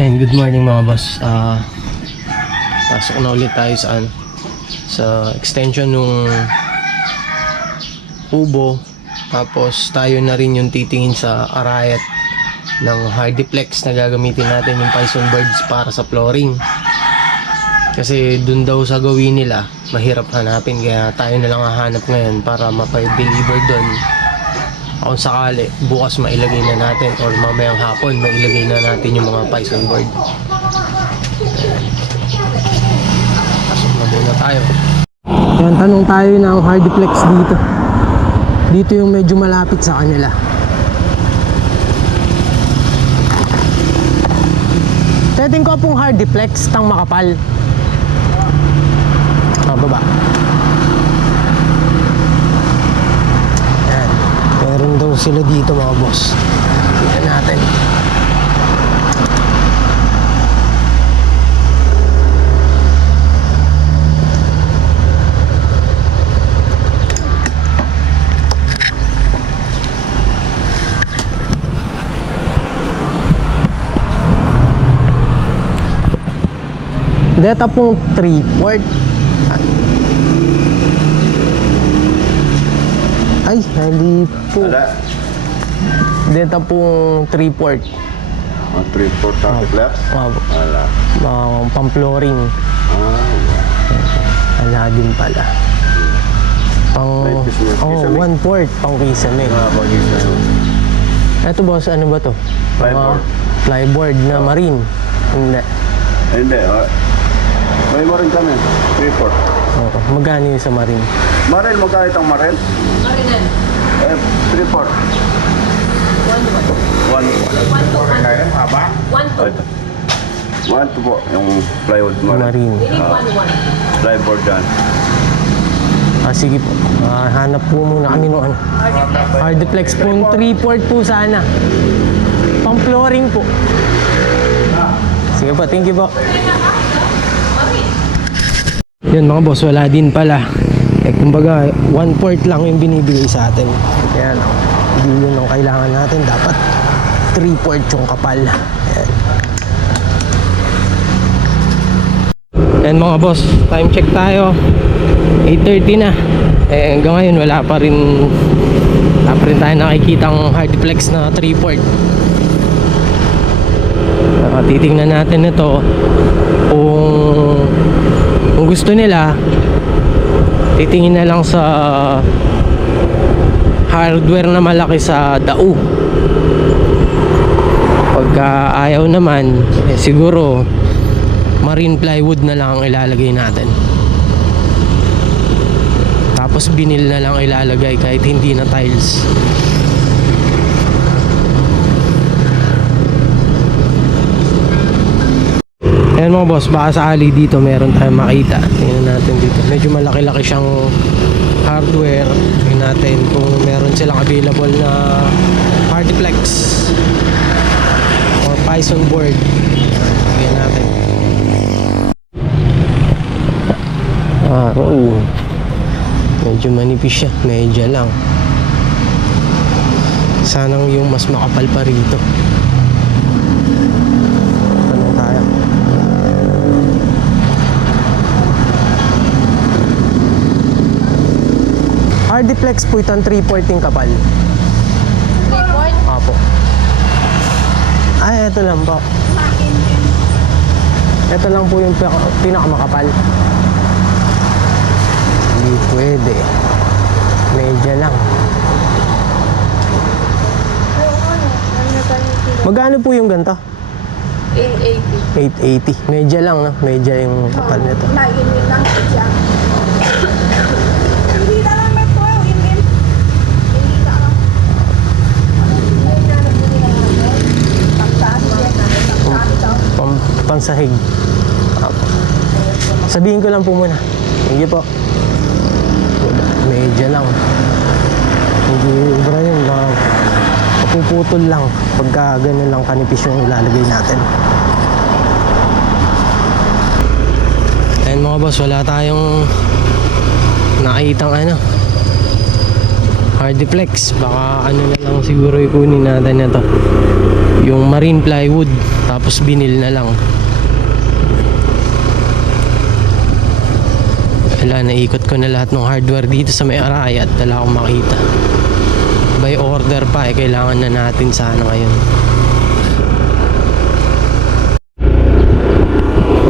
And good morning mga boss. Pasok na ulit tayo sa extension nung Ubo. Tapos tayo na rin yung titingin sa Arayat ng Hardiplex na gagamitin natin yung Python boards para sa flooring. Kasi dun daw sa gawin nila mahirap hanapin, kaya tayo na lang hahanap ngayon para mapa-deliver dun. Kung sakali bukas mailagay na natin or mamayang hapon mailagay na natin yung mga Python board. Pasok na muna tayo. Yan, tanong tayo ng Hardiplex dito. Dito yung medyo malapit sa kanila. Setting ko pong Hardiplex tang makapal. Baba. Meron daw sila dito mga boss. Tingnan natin. Dito pong 3/4. Ay, hindi po. Dito pong 3/4. 3/4 Hardiplex? Wala. Pang-flooring. Wala din pala. Pang 1/4 pang kisame. Ito boss, ano ba to? Flyboard. Flyboard na marine. Hindi. Hindi. May marine kami. 3/4. Magkano yung sa marine? Marine, magkano itong marine? Marinan. 3/4. 1 haba? 1 to po yung plywood marine. Marine. Flyboard dyan. Sige po. Hanap po muna kami noon. Hardiplex po. 3/4 po sana. Pang flooring po. Sige po, thank you po. Yun mga boss, wala din pala. Kumbaga 1/4 lang yung binibigay sa atin. Kaya hindi yun ang kailangan natin. Dapat 3/4 yung kapal. Yan mga boss, time check tayo. 8:30 na. Hanggang ngayon wala pa rin tayo nakikitang Hardiplex na 3/4. Titingnan natin ito kung gusto nila. Titingin na lang sa hardware na malaki sa Dao. Pagka ayaw naman, siguro marine plywood na lang ang ilalagay natin. Tapos vinyl na lang ilalagay kahit hindi na tiles. Ayan mga boss, baka sakali dito meron tayong makita. Tingnan natin dito. Medyo malaki-laki siyang hardware. Tingnan natin kung meron silang available na Hardiplex or Python board. Tingnan natin. Medyo manipis siya. Medyo lang. Sanang yung mas makapal pa rito. Hardiplex po itong 3/4 yung kapal. 3/4? Apo. Ay, ito lang po. Ito lang po yung pinakamakapal. Hindi pwede. Medyo lang. Magkano po yung ganito? 880. 880. Medyo lang, no? Medyo yung kapal nito. Mainit lang siya. Hindi na lang may 12 in. Hindi na lang. Pansahig. Apo. Sabihin ko lang po muna. Hindi po. Medyo lang. Hindi ubra yun. Mapuputol lang. Pagka ganun lang kanipis yung ilalagay natin. Ayan mga boss, wala tayong nakitang Hardiplex. Baka na lang siguro ikunin natin na to, yung marine plywood. Tapos binil na lang. Wala, naikot ko na lahat ng hardware dito sa may Arayat. Wala akong makita. By order pa eh, kailangan na natin sana ngayon.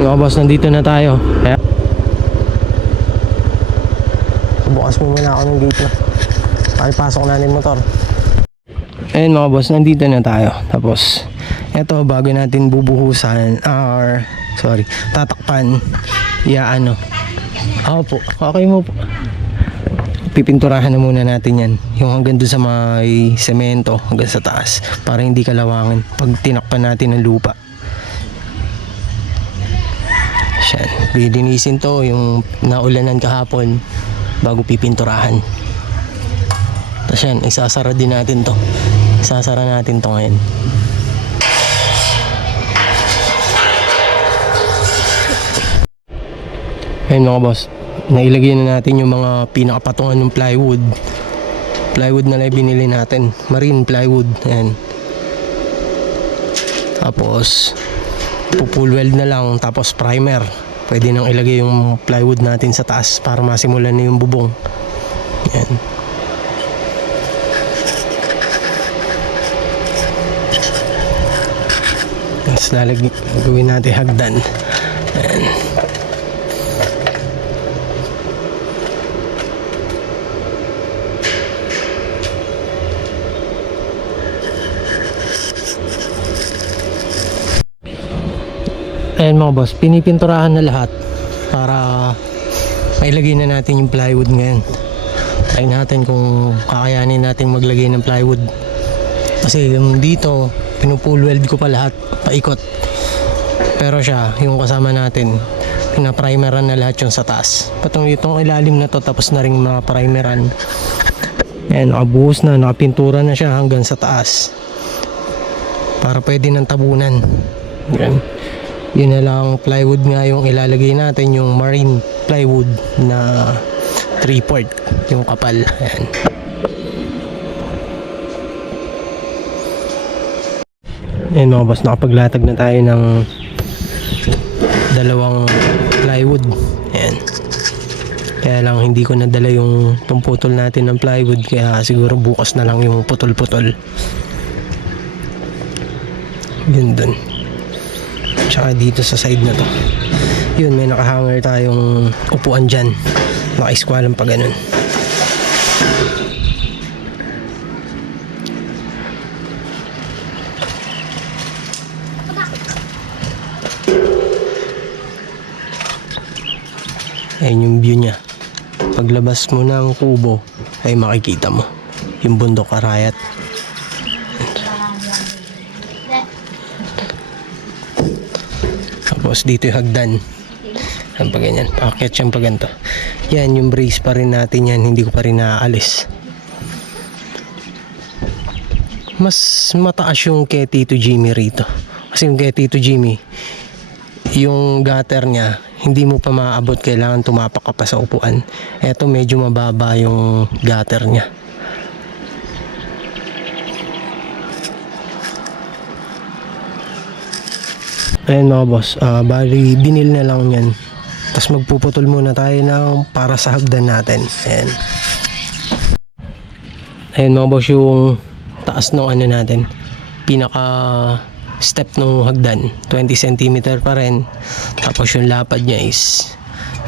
Mga boss, nandito na tayo. Kaya bukas mo muna ako ng gate na. Pakipasok na yung motor. Ayun mga boss, nandito na tayo. Tapos eto, bago natin bubuhusan or tatakpan, po, okay mo po. Pipinturahan na muna natin yan. Yung hanggang doon sa may semento, hanggang sa taas. Para hindi kalawangan pag tinakpan natin ng lupa. Yan. Lilinisin to, yung naulanan kahapon bago pipinturahan. Tapos yan, isasara din natin to. Isasara natin to ngayon. Ayun mga boss, nailagay na natin yung mga pinakapatungan ng plywood. Plywood na lang binili natin, marine plywood. Ayan. Tapos pull weld na lang, tapos primer. Pwede nang ilagay yung plywood natin sa taas para masimulan na yung bubong. Ayan. Tapos gawin natin hagdan. Ayan. Ayan mga boss, pinipinturahan na lahat para mailagay na natin yung plywood ngayon. Try natin kung kakayanin natin maglagay ng plywood. Kasi yung dito, pinupull weld ko pa lahat, paikot. Pero siya, yung kasama natin, pinaprimeran na lahat yung sa taas. Patong itong ilalim na to, tapos na rin mga primeran. Ayan, nakabuhos na, nakapintura na siya hanggang sa taas. Para pwede ng tabunan. Ayan. Yun na lang, plywood nga yung ilalagay natin, yung marine plywood na 3/4 yung kapal. Ayan. Ayan mga boss, nakapaglatag na tayo ng dalawang plywood. Ayan. Kaya lang hindi ko nadala yung pamputol natin ng plywood, kaya siguro bukas na lang yung putol-putol. Yun dun. Tsaka dito sa side na to, yun, may nakahanger tayong upuan dyan, naka-squalan pa ganun. Ayan yung view nya. Paglabas mo ng kubo ay makikita mo yung bundok Arayat. Tapos dito yung hagdan. Yan pa ganyan. Paakyat siyang pa ganito. Yan yung brace pa rin natin yan. Hindi ko pa rin naaalis. Mas mataas yung kay Tito Jimmy rito. Kasi yung kay Tito Jimmy, yung gutter niya, hindi mo pa maaabot. Kailangan tumapak ka pa sa upuan. Eto medyo mababa yung gutter niya. Ayan mga boss, bali binil na lang yan. Tapos magpuputol muna tayo ng para sa hagdan natin. Ayan. Ayan mga boss, yung taas ng ano natin, pinaka step ng hagdan, 20 cm pa rin. Tapos yung lapad niya is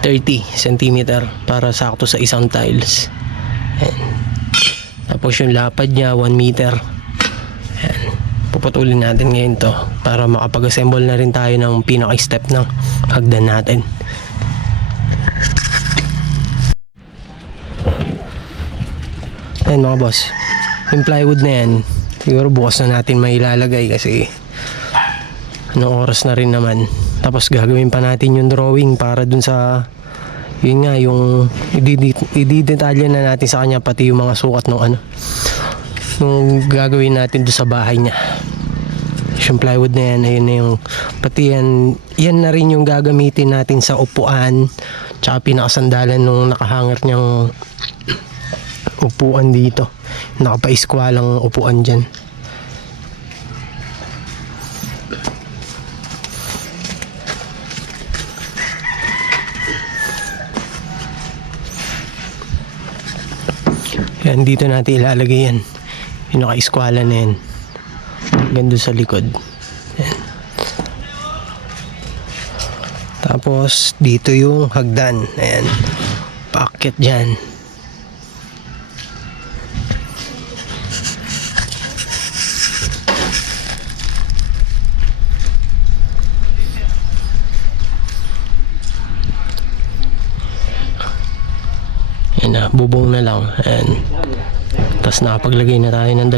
30 cm para sakto sa isang tiles. Ayan. Tapos yung lapad niya 1 meter. Ayan. Puputulin natin ngayon to para makapag-assemble na rin tayo ng pinaka-step ng hagdan natin. Ayan mga boss, yung plywood na yan siguro bukas na natin mailalagay kasi anong oras na rin naman. Tapos gagawin pa natin yung drawing para dun sa yun nga, yung i-detalya na natin sa kanya pati yung mga sukat ng ano yung gagawin natin doon sa bahay niya. Yung plywood na yan, ayun na yung pati yan na rin yung gagamitin natin sa upuan tsaka pinakasandalan nung nakahanger niyang upuan dito, nakapa-squalang upuan dyan. Yan, dito natin ilalagay yan. Yung naka-eskwala na yan. Ganda sa likod. Yan. Tapos, dito yung hagdan. Ayan. Paakyat dyan. Ayan na, bubong na lang. Ayan. Tapos nakapaglagay na tayo ng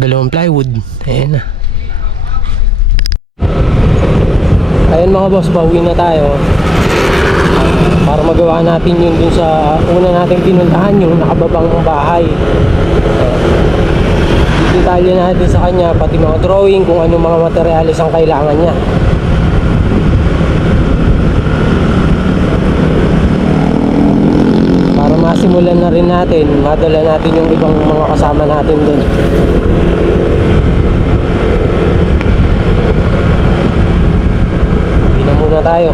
dalawang plywood. Ayan na. Ayan mga boss, pauwi na tayo. Para magawa natin yun dun sa una natin pinuntahan, yung nakababang bahay. Detalye natin sa kanya, pati mga drawing, kung ano mga materyales ang kailangan niya. Para masimulan na rin natin, madala natin yung ibang mga kasama natin dun. Hindi na muna tayo.